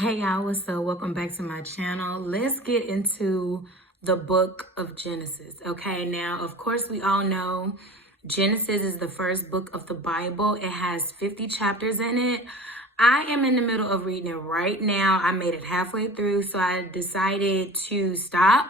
Hey y'all, what's up? Welcome back to my channel. Let's get into the book of Genesis. Okay, now of course we all know Genesis is the first book of the Bible. It has 50 chapters in it. I am in the middle of reading it right now. I made it halfway through, so I decided to stop,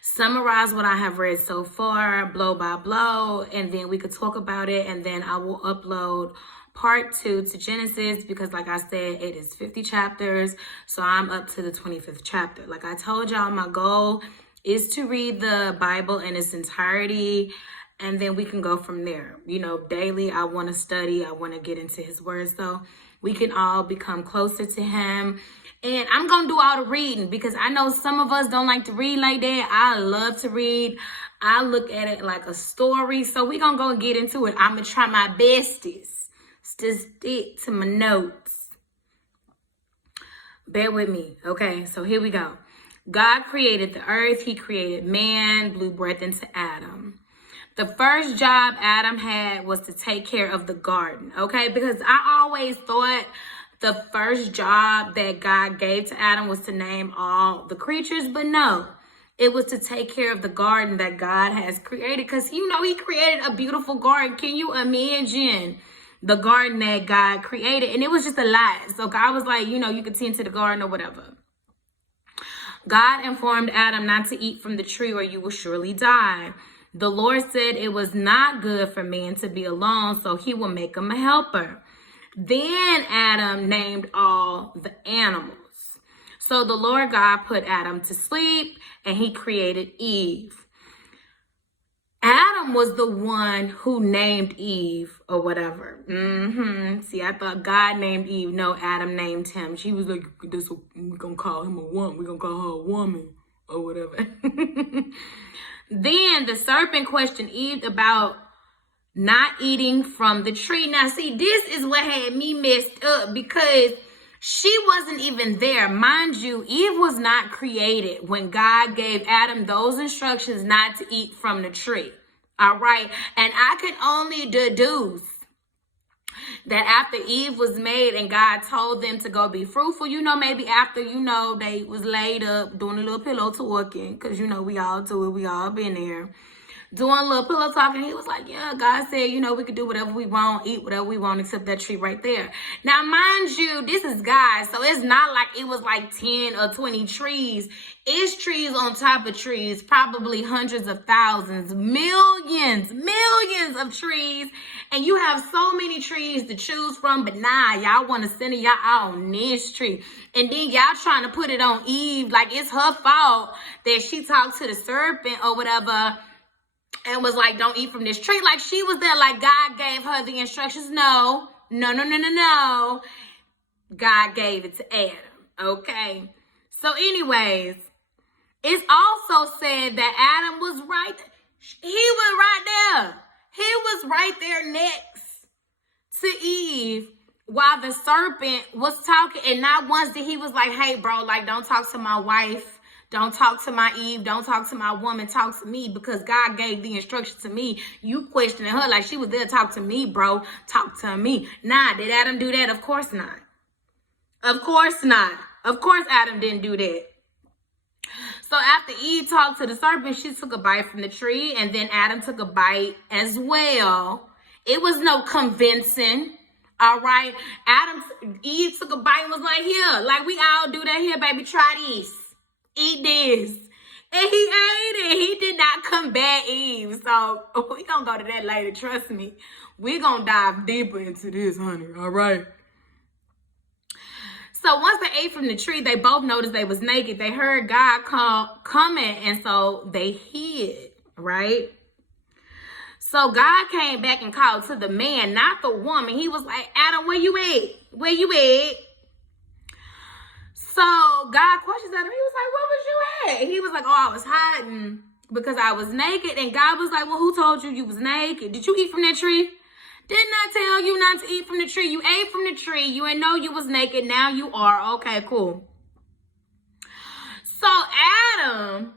summarize what I have read so far, blow by blow, and then we could talk about it, and then I will upload part 2 to Genesis because, like I said, it is 50 chapters, so I'm up to the 25th chapter. Like I told y'all, my goal is to read the Bible in its entirety, and then we can go from there. You know, daily I want to study, I want to get into his word so we can all become closer to him. And I'm going to do all the reading because I know some of us don't like to read like that. I love to read. I look at it like a story. So we're going to go and get into it. I'm going to try my bestest to stick to my notes. Bear with me. Okay, so here we go. God created the earth. He created man, blew breath into Adam. The first job Adam had was to take care of the garden, okay? Because I always thought the first job that God gave to Adam was to name all the creatures, but no. It was to take care of the garden that God has created because, you know, he created a beautiful garden. Can you imagine the garden that God created? And it was just a lot. So God was like, you know, you could tend to the garden or whatever. God informed Adam not to eat from the tree or you will surely die. The Lord said it was not good for man to be alone, so he will make him a helper. Then Adam named all the animals. So the Lord God put Adam to sleep and he created Eve. Adam was the one who named Eve or whatever. See, I thought God named Eve. No, Adam named him. She was like, we're going to call him a woman. We're going to call her a woman or whatever. Then the serpent questioned Eve about not eating from the tree. Now, see, this is what had me messed up because she wasn't even there. Mind you, Eve was not created when God gave Adam those instructions not to eat from the tree. All right. And I could only deduce that after Eve was made and God told them to go be fruitful, you know, maybe after, you know, they was laid up doing a little pillow talking, because, you know, we all do it. We all been there. Doing a little pillow talking, he was like, yeah, God said, you know, we could do whatever we want, eat whatever we want, except that tree right there. Now, mind you, this is God, so it's not like it was like 10 or 20 trees. It's trees on top of trees, probably hundreds of thousands, millions of trees. And you have so many trees to choose from, but nah, y'all want to center y'all out on this tree. And then y'all trying to put it on Eve like it's her fault that she talked to the serpent or whatever and was like, don't eat from this tree. Like she was there, like God gave her the instructions. No. God gave it to Adam. Okay. So anyways, it's also said that Adam was right. He was right there. He was right there next to Eve while the serpent was talking. And not once did he was like, hey, bro, like, don't talk to my wife. Don't talk to my Eve. Don't talk to my woman. Talk to me because God gave the instruction to me. You questioning her like she was there. Talk to me, bro. Talk to me. Nah, did Adam do that? Of course not. Of course not. Of course Adam didn't do that. So after Eve talked to the serpent, she took a bite from the tree, and then Adam took a bite as well. It was no convincing. All right. Eve took a bite and was like, here, like we all do that here, baby. Try this. Eat this. And he ate it. He did not combat Eve. So we're going to go to that later. Trust me. We're going to dive deeper into this, honey. All right. So once they ate from the tree, they both noticed they was naked. They heard God coming, and so they hid, right? So God came back and called to the man, not the woman. He was like, Adam, where you at? Where you at? So God questions Adam. He was like, where was you at? He was like, oh, I was hiding because I was naked. And God was like, well, who told you was naked? Did you eat from that tree? Didn't I tell you not to eat from the tree? You ate from the tree. You ain't know you was naked. Now you are. Okay, cool. So Adam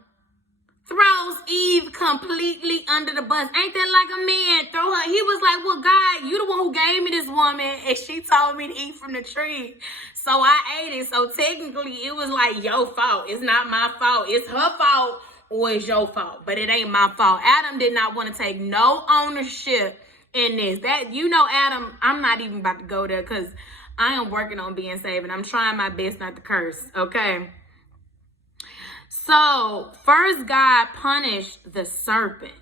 throws Eve completely under the bus. Ain't that like a man throw her? He was like, well, God, you the one who gave me this woman, and she told me to eat from the tree. So I ate it. So technically, it was like your fault. It's not my fault. It's her fault or it's your fault. But it ain't my fault. Adam did not want to take no ownership in this. Adam, I'm not even about to go there because I am working on being saved and I'm trying my best not to curse, okay? So, first God punished the serpent.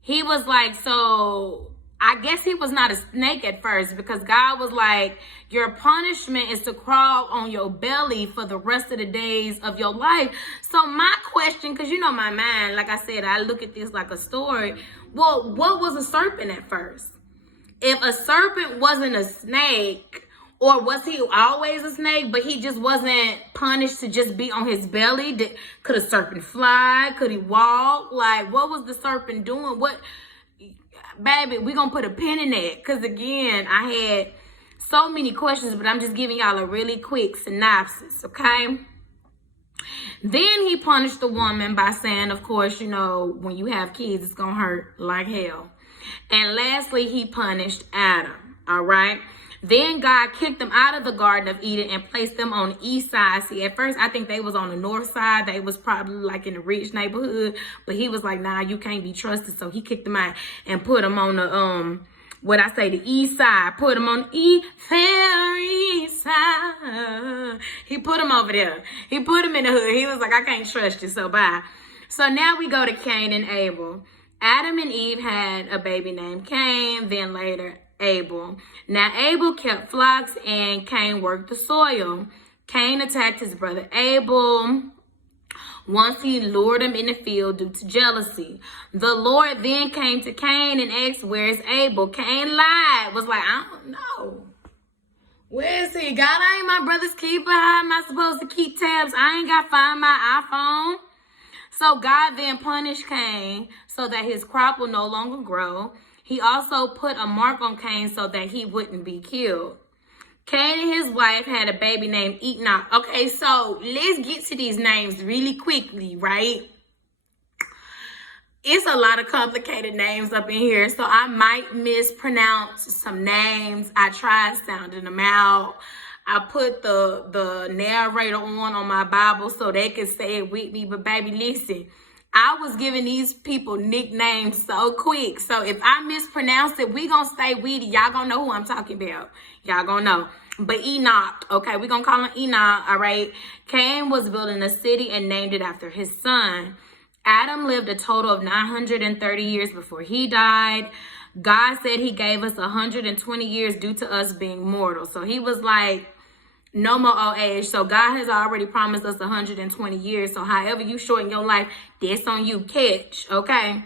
He was like, so I guess he was not a snake at first because God was like, your punishment is to crawl on your belly for the rest of the days of your life. So my question, because you know my mind, like I said, I look at this like a story. Well, what was a serpent at first? If a serpent wasn't a snake, or was he always a snake, but he just wasn't punished to just be on his belly? Could a serpent fly? Could he walk? Like, what was the serpent doing? Baby, we're going to put a pin in that. Because, again, I had so many questions, but I'm just giving y'all a really quick synopsis, okay? Then he punished the woman by saying, of course, when you have kids, it's going to hurt like hell. And lastly, he punished Adam, all right? Then God kicked them out of the Garden of Eden and placed them on the east side. See, at first, I think they was on the north side. They was probably like in a rich neighborhood. But he was like, nah, you can't be trusted. So he kicked them out and put them on the east side. Put them on the very east side. He put them over there. He put them in the hood. He was like, I can't trust you, so bye. So now we go to Cain and Abel. Adam and Eve had a baby named Cain, then later Abel. Now Abel kept flocks and Cain worked the soil. Cain attacked his brother Abel once he lured him in the field due to jealousy. The Lord then came to Cain and asked, where is Abel? Cain lied, was like, I don't know. Where is he? God, I ain't my brother's keeper. How am I supposed to keep tabs? I ain't got to find my iPhone. So God then punished Cain so that his crop will no longer grow. He also put a mark on Cain so that he wouldn't be killed. Cain and his wife had a baby named Enoch. Okay, so let's get to these names really quickly, right? It's a lot of complicated names up in here, so I might mispronounce some names. I tried sounding them out. I put the narrator on my Bible so they could say it with me. But baby, listen, I was giving these people nicknames so quick. So if I mispronounce it, we gonna stay with it. Y'all gonna know who I'm talking about. Y'all gonna know. But Enoch, okay, we gonna call him Enoch, all right? Cain was building a city and named it after his son. Adam lived a total of 930 years before he died. God said he gave us 120 years due to us being mortal. So he was like, no more old age. So God has already promised us 120 years. So however you shorten your life, that's on you. Catch, okay?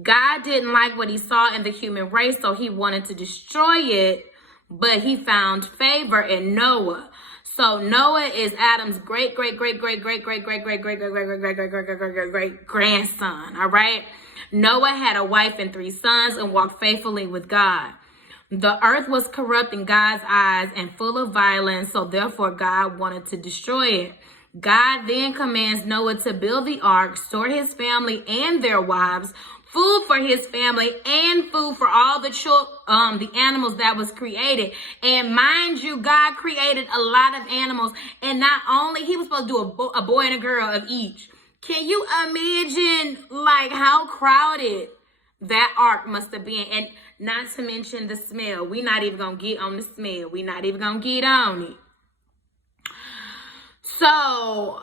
God didn't like what he saw in the human race, so he wanted to destroy it, but he found favor in Noah. So Noah is Adam's great grandson, all right? Noah had a wife and 3 sons and walked faithfully with God. The earth was corrupt in God's eyes and full of violence, so therefore God wanted to destroy it. God then commands Noah to build the ark, store his family and their wives, food for his family, and food for all the animals that was created. And mind you, God created a lot of animals, and not only, he was supposed to do a boy and a girl of each. Can you imagine like how crowded that ark must have been? And not to mention the smell. We're not even going to get on the smell. We're not even going to get on it. So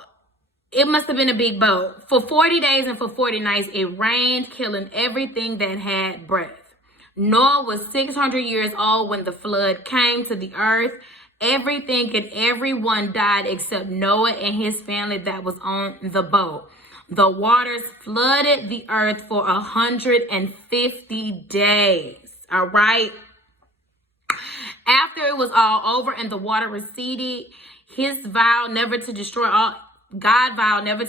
it must have been a big boat. For 40 days and for 40 nights, it rained, killing everything that had breath. Noah was 600 years old when the flood came to the earth. Everything and everyone died except Noah and his family that was on the boat. The waters flooded the earth for 150 days. All right. After it was all over and the water receded, God vowed never to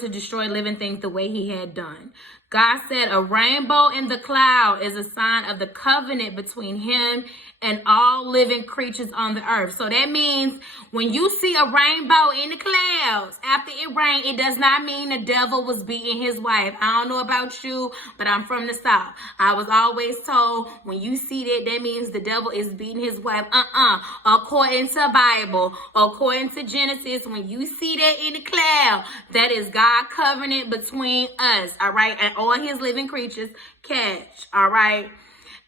destroy living things the way he had done. God said a rainbow in the cloud is a sign of the covenant between him and all living creatures on the earth. So that means when you see a rainbow in the clouds after it rained, it does not mean the devil was beating his wife. I don't know about you, but I'm from the South. I was always told when you see that, that means the devil is beating his wife. According to Bible, according to Genesis, when you see that in the cloud, that is God covenant between us, all right, and all his living creatures. Catch, all right.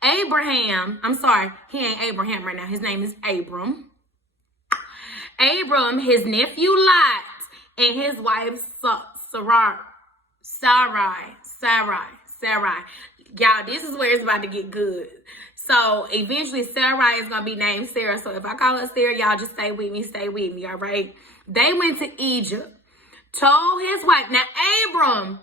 Abraham, I'm sorry, he ain't Abraham right now. His name is Abram. Abram, his nephew Lot, and his wife Sarai. Y'all, this is where it's about to get good. So eventually Sarai is going to be named Sarah. So if I call her Sarah, y'all just stay with me, all right? They went to Egypt, told his wife. Now, Abram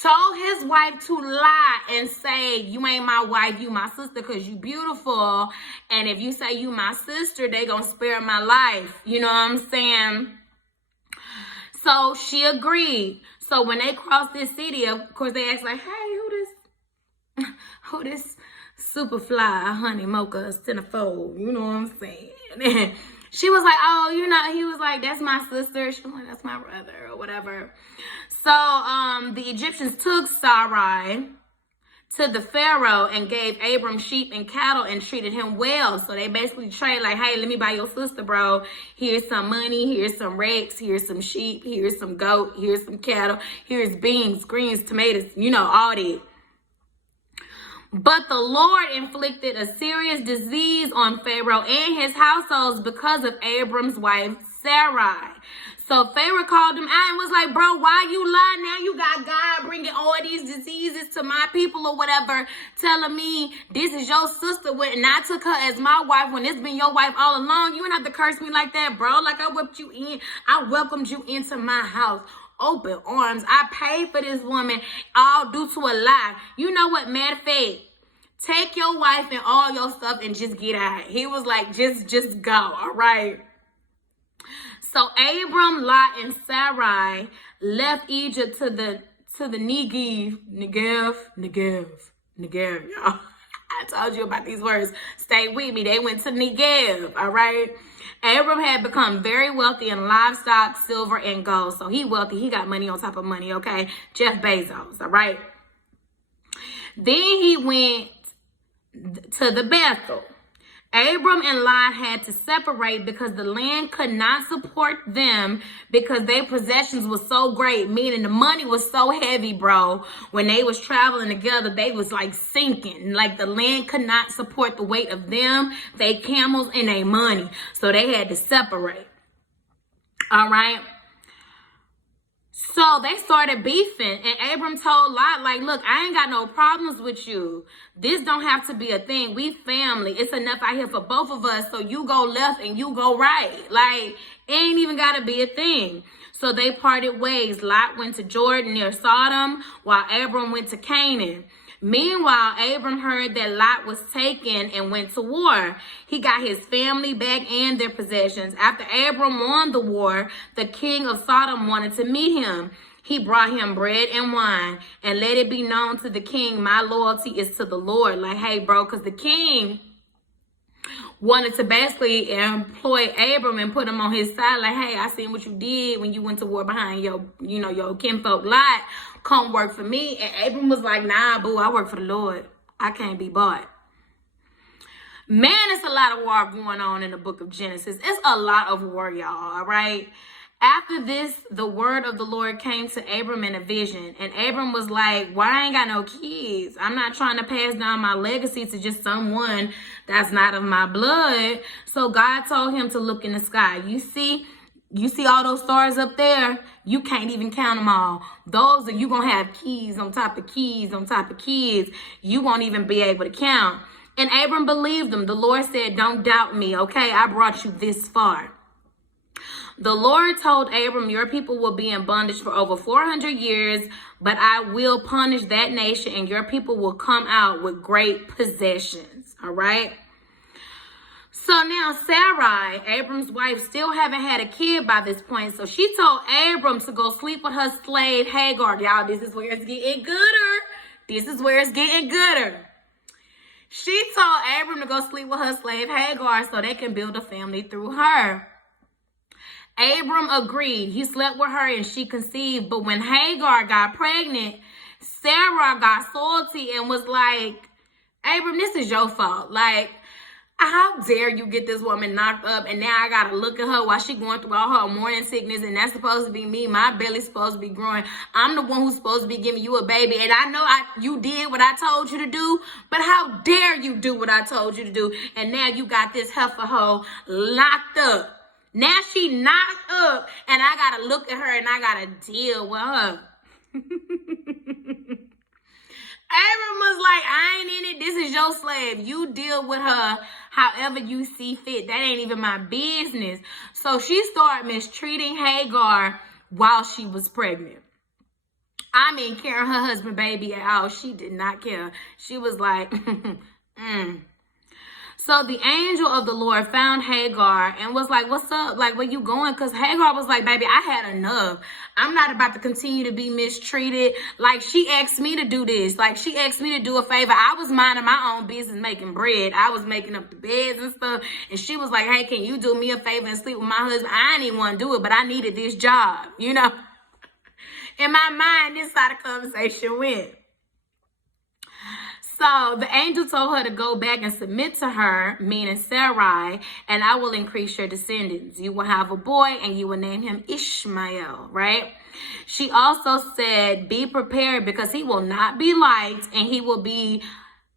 told his wife to lie and say, you ain't my wife, you my sister, because you beautiful. And if you say you my sister, they gonna spare my life. You know what I'm saying? So she agreed. So when they crossed this city, of course, they asked like, hey, who this super fly honey mocha centerfold? You know what I'm saying? She was like, oh, you know, he was like, that's my sister. She was like, that's my brother or whatever. So the Egyptians took Sarai to the Pharaoh and gave Abram sheep and cattle and treated him well. So they basically trade like, hey, let me buy your sister, bro. Here's some money. Here's some rakes. Here's some sheep. Here's some goat. Here's some cattle. Here's beans, greens, tomatoes, you know, all that. But the Lord inflicted a serious disease on Pharaoh and his households because of Abram's wife, Sarai. So Pharaoh called him out and was like, bro, why you lie? Now you got God bringing all these diseases to my people or whatever, telling me this is your sister and I took her as my wife when it's been your wife all along. You don't have to curse me like that, bro. Like I whipped you in. I welcomed you into my house. Open arms. I paid for this woman all due to a lie. You know what? Matter of fact, take your wife and all your stuff and just get out. He was like, just go, all right? So Abram, Lot, and Sarai left Egypt to the Negev, y'all. I told you about these words. Stay with me. They went to Negev, all right? Abram had become very wealthy in livestock, silver, and gold. So he wealthy. He got money on top of money, okay? Jeff Bezos, all right? Then he went to the Bethel. Abram and Lot had to separate because the land could not support them because their possessions was so great, meaning the money was so heavy, bro. When they was traveling together, they was like sinking. Like the land could not support the weight of them, they camels, and their money. So they had to separate. All right. So they started beefing, and Abram told Lot, like, look, I ain't got no problems with you. This don't have to be a thing. We family. It's enough out here for both of us, so you go left and you go right. Like, it ain't even got to be a thing. So they parted ways. Lot went to Jordan near Sodom, while Abram went to Canaan. Meanwhile, Abram heard that Lot was taken and went to war. He got his family back and their possessions. After Abram won the war, the king of Sodom wanted to meet him. He brought him bread and wine and let it be known to the king, my loyalty is to the Lord. Like, hey, bro, because the king wanted to basically employ Abram and put him on his side. Like, hey, I seen what you did when you went to war behind your kinfolk Lot. Come work for me. And Abram was like, nah, boo, I work for the Lord. I can't be bought. Man, it's a lot of war going on in the book of Genesis. It's a lot of war, y'all, all right? After this, the word of the Lord came to Abram in a vision. And Abram was like, well, I ain't got no kids. I'm not trying to pass down my legacy to just someone that's not of my blood. So God told him to look in the sky. You see all those stars up there? You can't even count them all. Those are, you going to have keys on top of keys on top of keys. You won't even be able to count. And Abram believed him. The Lord said, don't doubt me, okay? I brought you this far. The Lord told Abram, your people will be in bondage for over 400 years, but I will punish that nation and your people will come out with great possessions, all right? So now Sarai, Abram's wife, still haven't had a kid by this point. So she told Abram to go sleep with her slave Hagar. Y'all, this is where it's getting gooder. This is where it's getting gooder. She told Abram to go sleep with her slave Hagar so they can build a family through her. Abram agreed. He slept with her and she conceived. But when Hagar got pregnant, Sarah got salty and was like, Abram, this is your fault. Like, how dare you get this woman knocked up and now I gotta look at her while she going through all her morning sickness and that's supposed to be me. My belly's supposed to be growing. I'm the one who's supposed to be giving you a baby. And I know you did what I told you to do, but how dare you do what I told you to do? And now you got this heifer hoe locked up. Now she knocked up and I gotta look at her and I gotta deal with her. Abram was like, I ain't in it. This is your slave. You deal with her however you see fit. That ain't even my business. So she started mistreating Hagar while she was pregnant. I mean, carrying her husband baby out. She did not care. She was like, So the angel of the Lord found Hagar and was like, what's up? Like, where you going? Because Hagar was like, baby, I had enough. I'm not about to continue to be mistreated. Like, she asked me to do this. Like, she asked me to do a favor. I was minding my own business making bread. I was making up the beds and stuff. And she was like, hey, can you do me a favor and sleep with my husband? I didn't even want to do it, but I needed this job, you know? In my mind, this is how the conversation went. So the angel told her to go back and submit to her, meaning Sarai, and I will increase your descendants. You will have a boy and you will name him Ishmael, right? She also said, be prepared because he will not be liked and he will be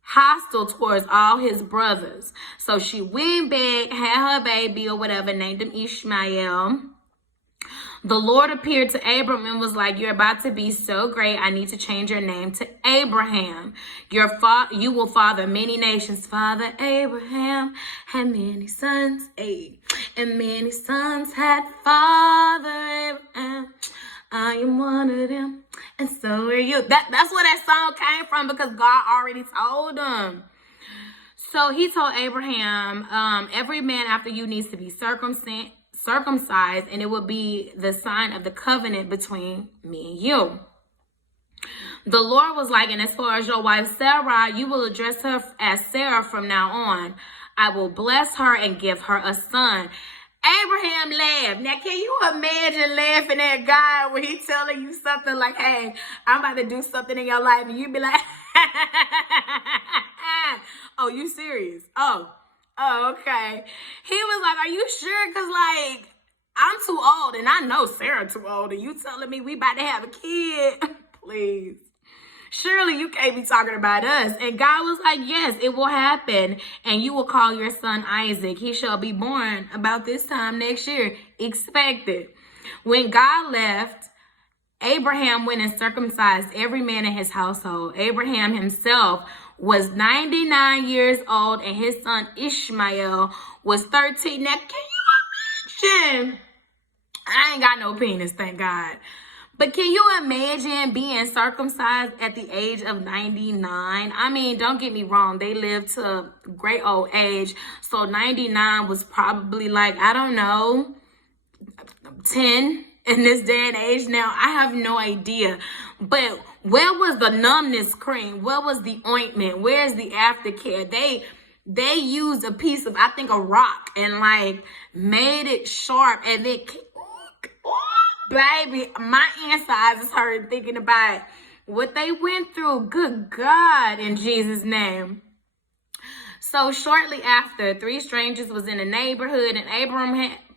hostile towards all his brothers. So she went back, had her baby or whatever, named him Ishmael. The Lord appeared to Abram and was like, you're about to be so great. I need to change your name to Abraham. You will father many nations. Father Abraham had many sons. And many sons had Father Abraham. I am one of them. And so are you. That's where that song came from because God already told him. So he told Abraham, every man after you needs to be circumcised, and it will be the sign of the covenant between me and you. The Lord was like, and as far as your wife Sarah, you will address her as Sarah from now on. I will bless her and give her a son. Abraham laughed. Now, can you imagine laughing at God when he's telling you something like, hey, I'm about to do something in your life, and you be like, oh, you serious? Oh, okay. He was like, are you sure? Because, like, I'm too old, and I know Sarah too old, and you telling me we about to have a kid? Please. Surely you can't be talking about us. And God was like, yes, it will happen. And you will call your son Isaac. He shall be born about this time next year. Expect it. When God left, Abraham went and circumcised every man in his household. Abraham himself was 99 years old and his son Ishmael was 13. Now, can you imagine? I ain't got no penis, thank God. But can you imagine being circumcised at the age of 99? I mean, don't get me wrong. They lived to a great old age. So 99 was probably like, I don't know, 10 in this day and age now. I have no idea. But where was the numbness cream? Where was the ointment? Where's the aftercare? They used a piece of, I think, a rock and like made it sharp and then... Baby, my insides is hurting thinking about what they went through. Good God, in Jesus' name. So shortly after, 3 strangers was in the neighborhood, and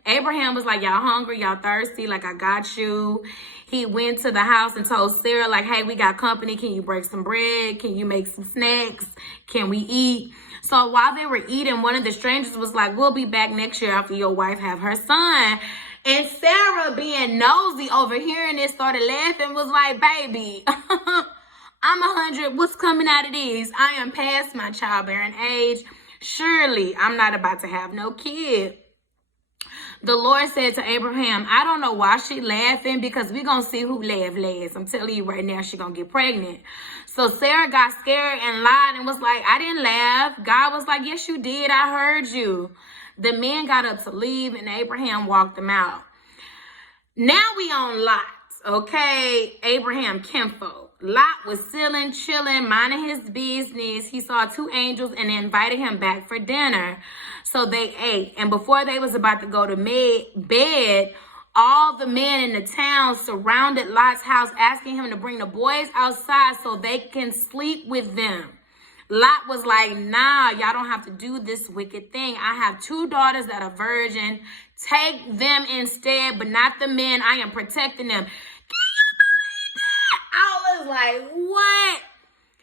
Abraham was like, y'all hungry, y'all thirsty, like I got you. He went to the house and told Sarah, like, hey, we got company. Can you break some bread? Can you make some snacks? Can we eat? So while they were eating, one of the strangers was like, we'll be back next year after your wife have her son. And Sarah, being nosy, overhearing this, started laughing, was like, baby, I'm 100. What's coming out of these? I am past my childbearing age. Surely I'm not about to have no kid. The Lord said to Abraham, I don't know why she laughing because we're going to see who laugh last. I'm telling you right now, she going to get pregnant. So Sarah got scared and lied and was like, I didn't laugh. God was like, yes, you did. I heard you. The men got up to leave, and Abraham walked them out. Now we on Lot, okay? Abraham kinfolk. Lot was chilling, minding his business. He saw two angels and invited him back for dinner. So they ate. And before they was about to go to bed, all the men in the town surrounded Lot's house, asking him to bring the boys outside so they can sleep with them. Lot was like, nah, y'all don't have to do this wicked thing. I have 2 daughters that are virgin. Take them instead, but not the men. I am protecting them. Can you believe that? I was like, what?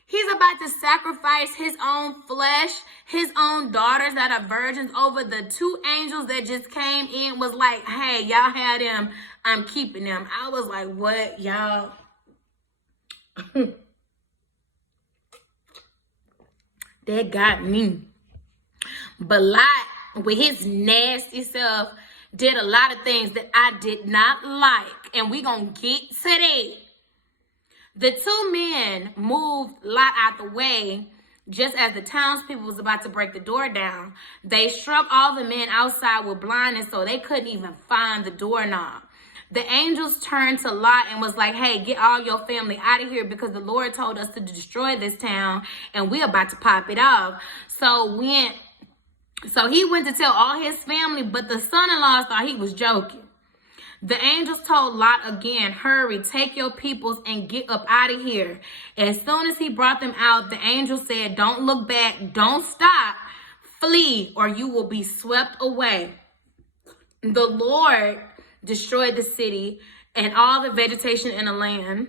He's about to sacrifice his own flesh, his own daughters that are virgins over the 2 angels that just came in. Was like, hey, y'all had them. I'm keeping them. I was like, what, y'all? That got me. But Lot, with his nasty self, did a lot of things that I did not like. And we gonna get to that. The 2 men moved Lot out the way just as the townspeople was about to break the door down. They struck all the men outside with blindness so they couldn't even find the doorknob. The angels turned to Lot and was like, hey, get all your family out of here because the Lord told us to destroy this town and we're about to pop it off. So he went to tell all his family, but the son-in-law thought he was joking. The angels told Lot again, hurry, take your peoples and get up out of here. As soon as he brought them out, the angel said, don't look back, don't stop, flee, or you will be swept away. The Lord destroyed the city and all the vegetation in the land.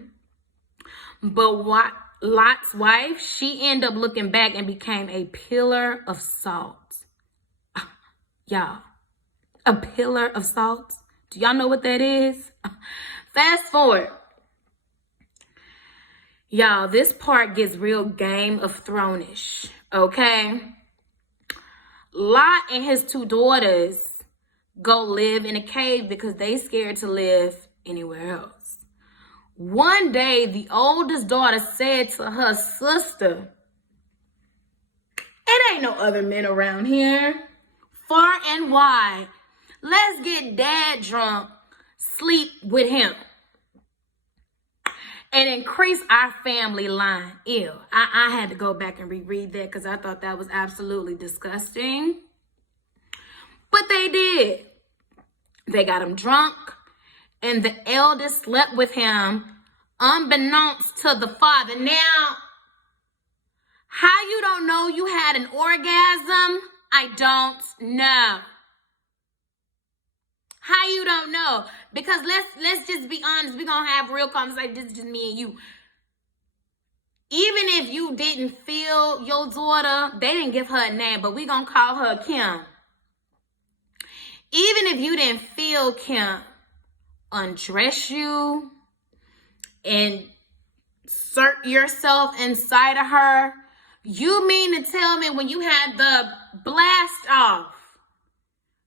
But Lot's wife, she ended up looking back and became a pillar of salt. Y'all, a pillar of salt. Do y'all know what that is? Fast forward. Y'all, this part gets real Game of Thrones-ish, okay? Lot and his 2 daughters go live in a cave because they scared to live anywhere else. One day, the oldest daughter said to her sister, it ain't no other men around here. Far and wide. Let's get dad drunk, sleep with him, and increase our family line. Ew. I had to go back and reread that because I thought that was absolutely disgusting. But they did. They got him drunk, and the eldest slept with him unbeknownst to the father. Now, how you don't know you had an orgasm, I don't know. How you don't know? Because let's just be honest. We're going to have real conversation. This is just me and you. Even if you didn't feel your daughter, they didn't give her a name, but we're going to call her Kim. Even if you didn't feel Kim undress you and insert yourself inside of her, you mean to tell me when you had the blast off,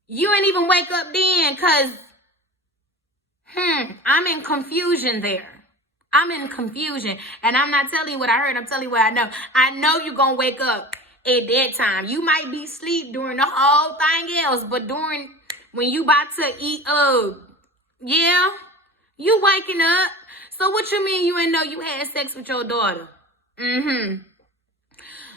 you ain't even wake up then? Because, I'm in confusion there. I'm in confusion. And I'm not telling you what I heard. I'm telling you what I know. I know you're going to wake up at that time. You might be asleep during the whole thing else. But when you about to eat, yeah, you waking up. So what you mean you ain't know you had sex with your daughter?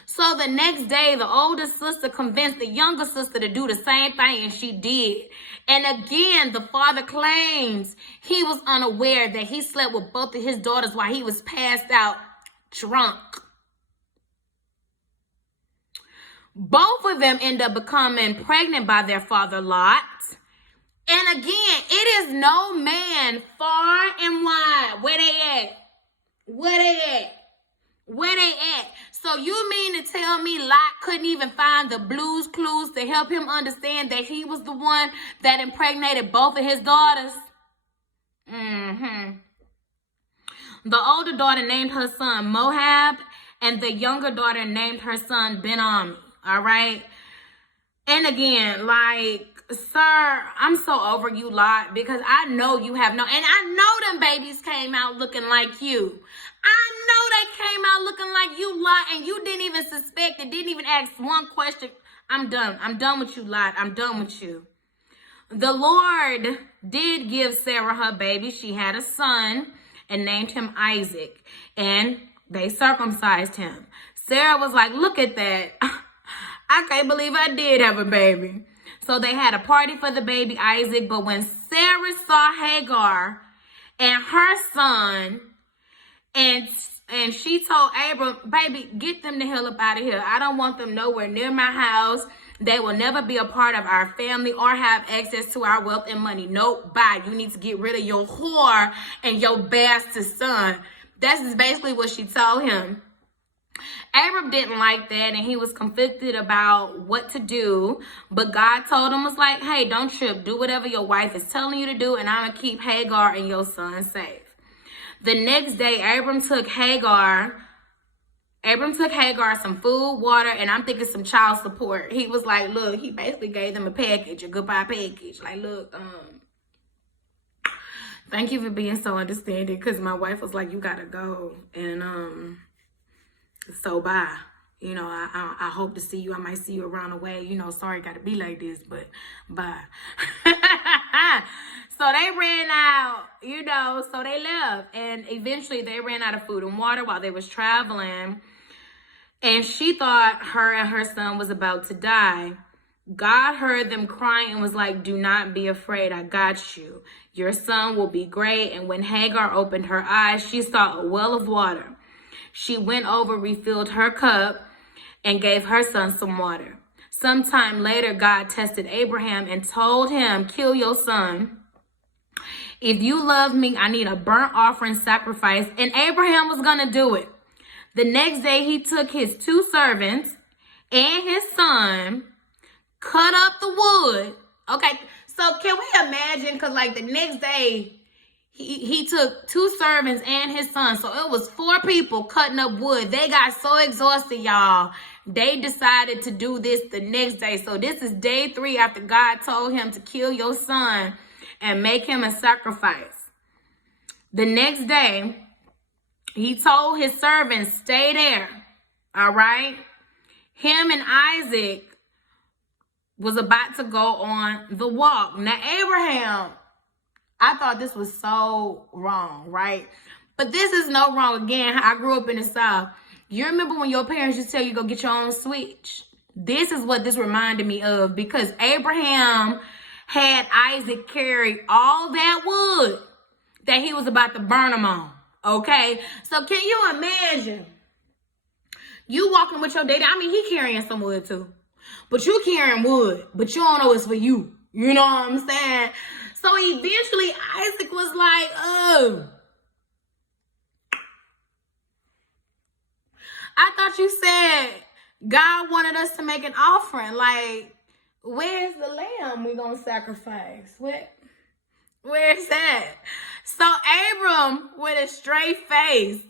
So the next day, the older sister convinced the younger sister to do the same thing, and she did. And again, the father claims he was unaware that he slept with both of his daughters while he was passed out drunk. Both of them end up becoming pregnant by their father, Lot. And again, it is no man far and wide. Where they at? Where they at? Where they at? So you mean to tell me Lot couldn't even find the Blue's Clues to help him understand that he was the one that impregnated both of his daughters? The older daughter named her son Moab, and the younger daughter named her son Ben-Ami. All right? And again, like, sir, I'm so over you, Lot, because I know you have no, and I know them babies came out looking like you. I know they came out looking like you, Lot, and you didn't even suspect it, didn't even ask one question. I'm done. I'm done with you, Lot. I'm done with you. The Lord did give Sarah her baby. She had a son and named him Isaac. And they circumcised him. Sarah was like, look at that. I can't believe I did have a baby. So they had a party for the baby Isaac. But when Sarah saw Hagar and her son, and she told Abram, baby, get them the hell up out of here. I don't want them nowhere near my house. They will never be a part of our family or have access to our wealth and money. Nope, bye. You need to get rid of your whore and your bastard son. That's basically what she told him. Abram didn't like that, and he was conflicted about what to do. But God told him, was like, hey, don't trip. Do whatever your wife is telling you to do, and I'm going to keep Hagar and your son safe. The next day, Abram took Hagar some food, water, and I'm thinking some child support. He was like, look, he basically gave them a package, a goodbye package. Like, look, thank you for being so understanding, because my wife was like, you gotta go, and so bye. You know, I hope to see you. I might see you around the way. You know, sorry, gotta be like this, but bye. So they ran out, you know, so they left. And eventually they ran out of food and water while they was traveling. And she thought her and her son was about to die. God heard them crying and was like, do not be afraid. I got you. Your son will be great. And when Hagar opened her eyes, she saw a well of water. She went over, refilled her cup, and gave her son some water. Sometime later, God tested Abraham and told him, kill your son. If you love me, I need a burnt offering sacrifice. And Abraham was going to do it. The next day, he took his 2 servants and his son, cut up the wood. Okay, so can we imagine? Because like the next day, he took 2 servants and his son. So it was 4 people cutting up wood. They got so exhausted, y'all. They decided to do this the next day. So this is day 3 after God told him to kill your son and make him a sacrifice. The next day, he told his servants, stay there. All right? Him and Isaac was about to go on the walk. Now, Abraham, I thought this was so wrong, right? But this is no wrong. Again, I grew up in the South. You remember when your parents used to tell you go get your own switch? This is what this reminded me of, because Abraham had Isaac carry all that wood that he was about to burn them on. Okay? So can you imagine you walking with your daddy? I mean, he carrying some wood too. But you carrying wood, but you don't know it's for you. You know what I'm saying? So eventually Isaac was like, oh, I thought you said God wanted us to make an offering. Like, where's the lamb we gonna sacrifice? Where's that? So Abram, with a straight face,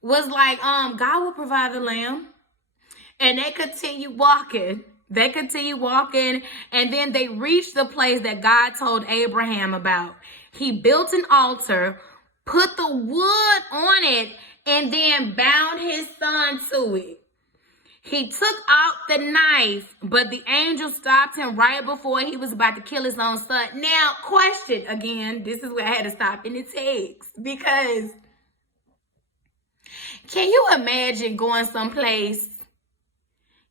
was like, God will provide the lamb. And they continue walking. And then they reached the place that God told Abraham about. He built an altar, put the wood on it, and then bound his son to it. He took out the knife, but the angel stopped him right before he was about to kill his own son. Now, question again. This is where I had to stop in the text, because can you imagine going someplace,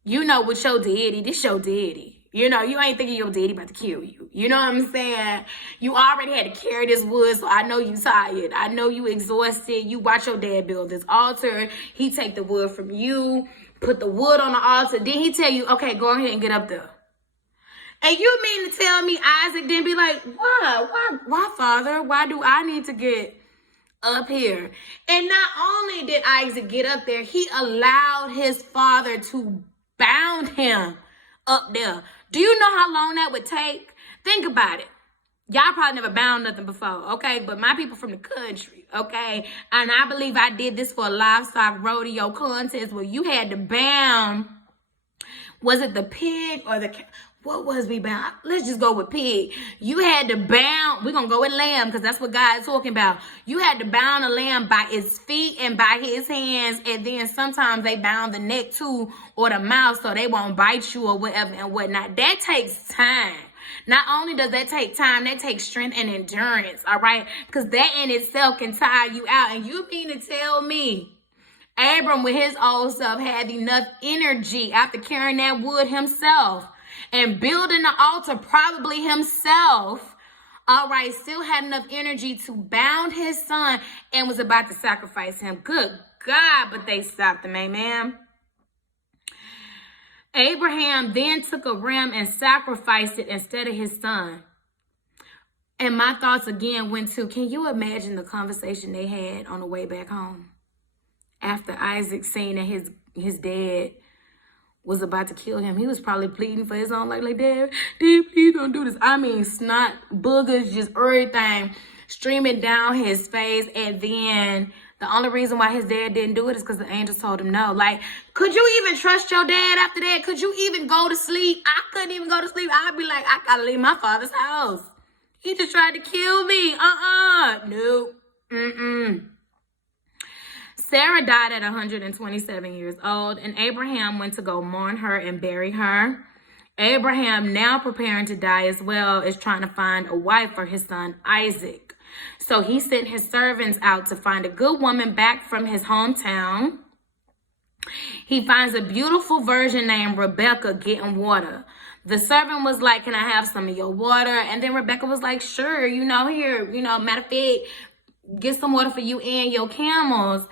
you know, with your daddy? This your daddy. You know, you ain't thinking your daddy about to kill you. You know what I'm saying? You already had to carry this wood, so I know you tired. I know you exhausted. You watch your dad build this altar. He take the wood from you, put the wood on the altar. Then he tell you, okay, go ahead and get up there. And you mean to tell me Isaac didn't be like, why, Father? Why do I need to get up here? And not only did Isaac get up there, he allowed his father to bound him up there. Do you know how long that would take? Think about it. Y'all probably never bound nothing before, okay? But my people from the country, okay? And I believe I did this for a livestock rodeo contest where you had to bound, was it the pig or the cow? What was we bound? Let's just go with pig. You had to bound. We're going to go with lamb because that's what God is talking about. You had to bound a lamb by its feet and by his hands. And then sometimes they bound the neck too or the mouth so they won't bite you or whatever and whatnot. That takes time. Not only does that take time, that takes strength and endurance, all right? Because that in itself can tire you out. And you mean to tell me Abram with his old self had enough energy after carrying that wood himself and building the altar probably himself, all right, still had enough energy to bound his son and was about to sacrifice him. Good God, but they stopped him, amen. Abraham then took a ram and sacrificed it instead of his son. And my thoughts again went to, can you imagine the conversation they had on the way back home? After Isaac seen that his dad was about to kill him, he was probably pleading for his own life, like, Dad, please don't do this. I mean, snot, boogers, just everything streaming down his face. And then the only reason why his dad didn't do it is because the angels told him no. Like, could you even trust your dad after that? Could you even go to sleep? I couldn't even go to sleep. I'd be like, I gotta leave my father's house. He just tried to kill me. Nope. Sarah died at 127 years old, and Abraham went to go mourn her and bury her. Abraham, now preparing to die as well, is trying to find a wife for his son Isaac. So he sent his servants out to find a good woman back from his hometown. He finds a beautiful virgin named Rebecca getting water. The servant was like, can I have some of your water? And then Rebecca was like, sure, here, matter of fact, get some water for you and your camels.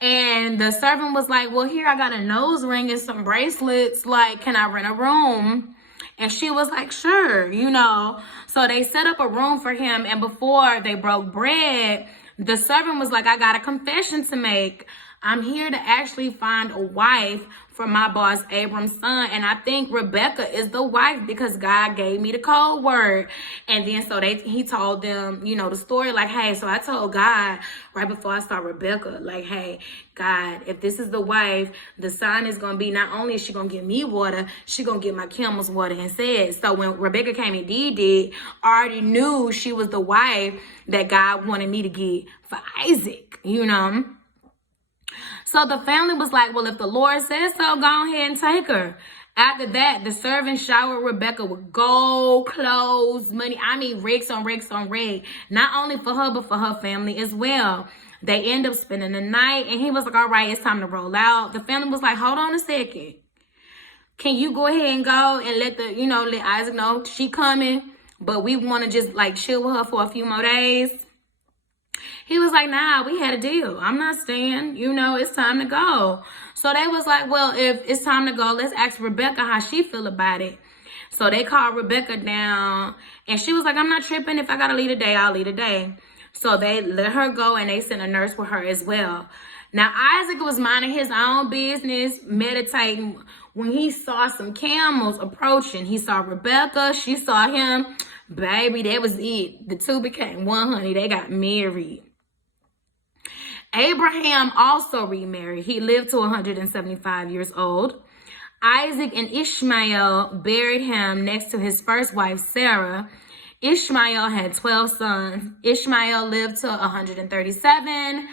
And the servant was like, well, here, I got a nose ring and some bracelets. Like, can I rent a room? And she was like, sure, So they set up a room for him. And before they broke bread, the servant was like, I got a confession to make. I'm here to actually find a wife for my boss, Abram's son. And I think Rebecca is the wife because God gave me the code word. And then so he told them, the story like, hey, so I told God right before I saw Rebecca, like, hey, God, if this is the wife, the sign is going to be not only is she going to give me water, she going to give my camels water instead. So when Rebecca came and did, I already knew she was the wife that God wanted me to get for Isaac, So the family was like, well, if the Lord says so, go ahead and take her. After that, the servant showered Rebecca with gold, clothes, money. I mean, rigs on rigs on rigs. Not only for her, but for her family as well. They end up spending the night. And he was like, all right, it's time to roll out. The family was like, hold on a second. Can you go ahead and go and let Isaac know she coming? But we want to just like chill with her for a few more days. He was like, nah, we had a deal. I'm not staying. It's time to go. So they was like, well, if it's time to go, let's ask Rebecca how she feel about it. So they called Rebecca down. And she was like, I'm not tripping. If I got to leave today, I'll leave today. So they let her go and they sent a nurse with her as well. Now, Isaac was minding his own business, meditating. When he saw some camels approaching, he saw Rebecca. She saw him. Baby, that was it. The two became one, honey. They got married. Abraham also remarried. He lived to 175 years old. Isaac and Ishmael buried him next to his first wife, Sarah. Ishmael had 12 sons. Ishmael lived to 137.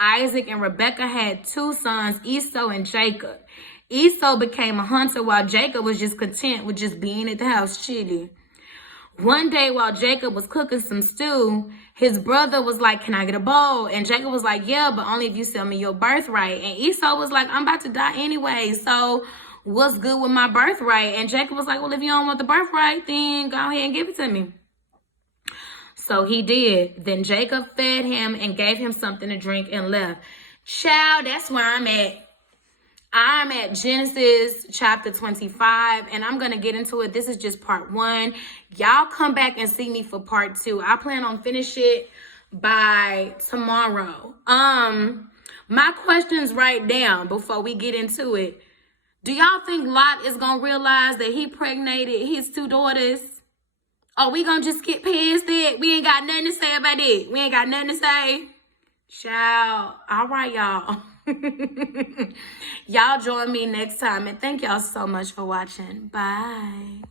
Isaac and Rebekah had 2 sons, Esau and Jacob. Esau became a hunter while Jacob was just content with just being at the house chilling. One day while Jacob was cooking some stew, his brother was like, can I get a bowl? And Jacob was like, yeah, but only if you sell me your birthright. And Esau was like, I'm about to die anyway, so what's good with my birthright? And Jacob was like, well, if you don't want the birthright, then go ahead and give it to me. So he did. Then Jacob fed him and gave him something to drink and left. Child, that's where I'm at. I'm at Genesis chapter 25, and I'm going to get into it. This is just part 1. Y'all come back and see me for part 2. I plan on finish it by tomorrow. My questions right down before we get into it. Do y'all think Lot is going to realize that he impregnated his 2 daughters? Oh, we going to just skip past that? We ain't got nothing to say about it. We ain't got nothing to say? Child. All right, y'all. Y'all join me next time, and thank y'all so much for watching. Bye.